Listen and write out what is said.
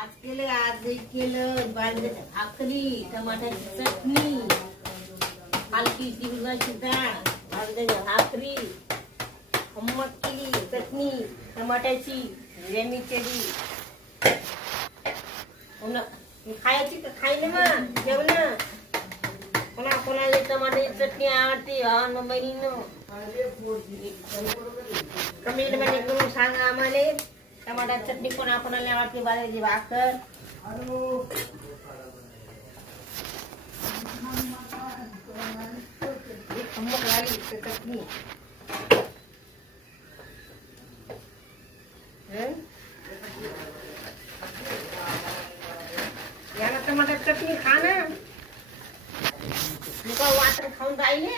आज केलं बांधायची भाकरी, टमाट्याची चटणी, हलकी तिळाची डाळ, बांधायची भाकरी, खम्मट केली, चटणी टमाट्याची, रेमी केली. खायची तर खायला मग जेवण. कोणाला टमाट्याची चटणी आवडते बहिणीनं कमेंट मध्ये करून सांगा आम्हाला. टमाटर चटणी कोणाला आवडते, बाजरीची भाकर. खम्मट वाली चटणी. याला टमाटर चटणी खा ना. वाटर खाऊन राहिले.